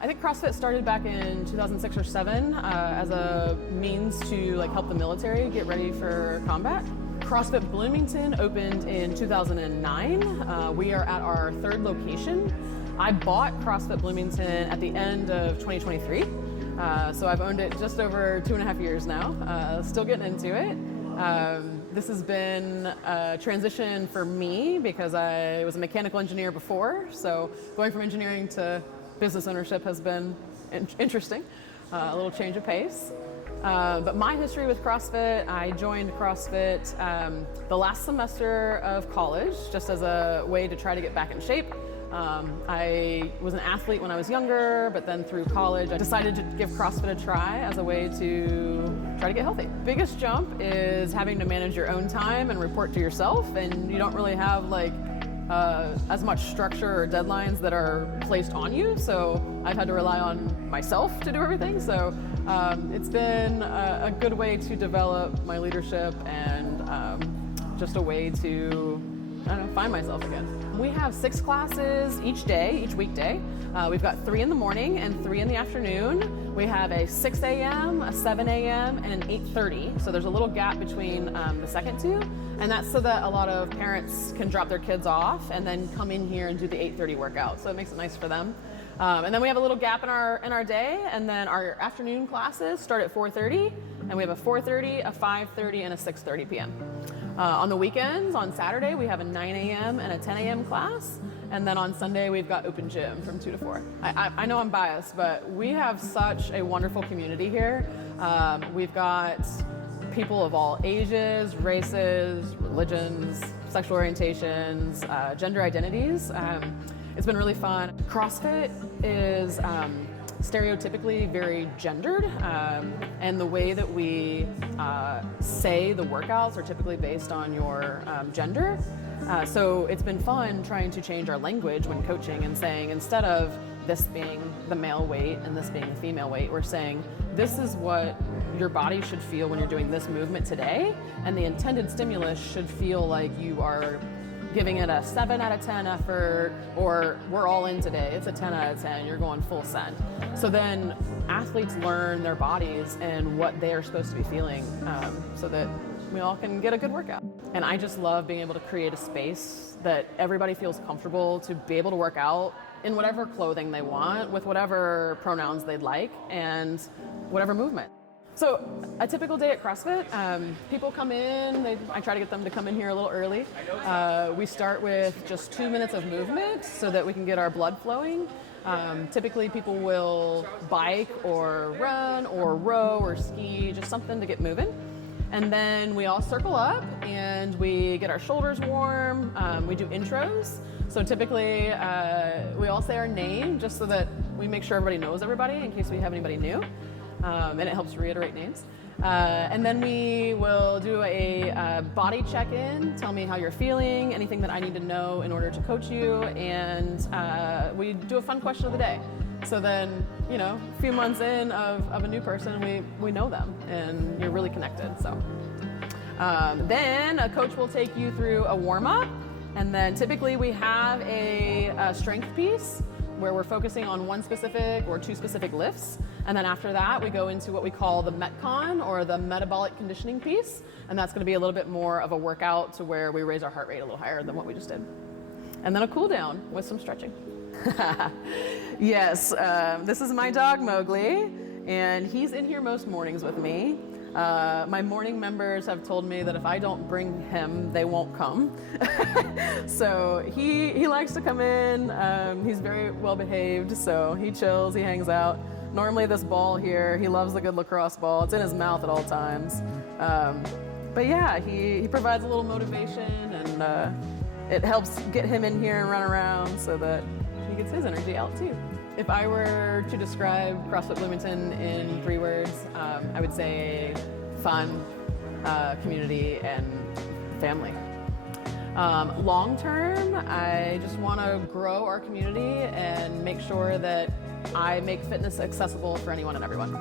I think CrossFit started back in 2006 or 7 as a means to help the military get ready for combat. CrossFit Bloomington opened in 2009. We are at our 3rd location. I bought CrossFit Bloomington at the end of 2023. So I've owned it just over 2.5 years now, still getting into it. This has been a transition for me because I was a mechanical engineer before, so going from engineering to business ownership has been interesting, a little change of pace. But my history with CrossFit, I joined CrossFit the last semester of college just as a way to try to get back in shape. I was an athlete when I was younger, but then through college I decided to give CrossFit a try as a way to try to get healthy. Biggest jump is having to manage your own time and report to yourself, and you don't really have as much structure or deadlines that are placed on you, so I've had to rely on myself to do everything. So it's been a good way to develop my leadership and just a way to find myself again. We have 6 classes each weekday. We've got 3 in the morning and 3 in the afternoon. We have a 6 a.m., a 7 a.m., and an 8:30. So there's a little gap between the second 2. And that's so that a lot of parents can drop their kids off and then come in here and do the 8:30 workout. So it makes it nice for them. And then we have a little gap in our day, and then our afternoon classes start at 4:30, and we have a 4:30, a 5:30, and a 6:30 p.m. On the weekends, on Saturday, we have a 9 a.m. and a 10 a.m. class, and then on Sunday, we've got open gym from 2 to 4. I know I'm biased, but we have such a wonderful community here. We've got people of all ages, races, religions, sexual orientations, gender identities. It's been really fun. CrossFit is stereotypically very gendered, and the way that we say the workouts are typically based on your gender. So it's been fun trying to change our language when coaching and saying, instead of this being the male weight and this being the female weight, we're saying this is what your body should feel when you're doing this movement today, and the intended stimulus should feel like you are giving it a 7 out of 10 effort, or we're all in today, it's a 10 out of 10, you're going full send. So then athletes learn their bodies and what they are supposed to be feeling, so that we all can get a good workout. And I just love being able to create a space that everybody feels comfortable to be able to work out in whatever clothing they want, with whatever pronouns they'd like, and whatever movement. So a typical day at CrossFit, people come in, I try to get them to come in here a little early. We start with just 2 minutes of movement so that we can get our blood flowing. Typically people will bike or run or row or ski, just something to get moving. And then we all circle up and we get our shoulders warm. We do intros. So typically we all say our name just so that we make sure everybody knows everybody in case we have anybody new. And it helps reiterate names. And then we will do a body check-in, tell me how you're feeling, anything that I need to know in order to coach you, and we do a fun question of the day. So then, a few months in of a new person, we know them, and you're really connected. So then a coach will take you through a warm-up, and then typically we have a strength piece where we're focusing on one specific or 2 specific lifts. And then after that, we go into what we call the Metcon, or the metabolic conditioning piece. And that's gonna be a little bit more of a workout to where we raise our heart rate a little higher than what we just did. And then a cool down with some stretching. Yes, this is my dog Mowgli, and he's in here most mornings with me. My morning members have told me that if I don't bring him, they won't come. So he likes to come in. He's very well behaved, so he chills, he hangs out. Normally this ball here, he loves the good lacrosse ball. It's in his mouth at all times. But yeah, he provides a little motivation, and it helps get him in here and run around so that he gets his energy out too. If I were to describe CrossFit Bloomington in 3 words, I would say fun, community, and family. Long term, I just want to grow our community and make sure that I make fitness accessible for anyone and everyone.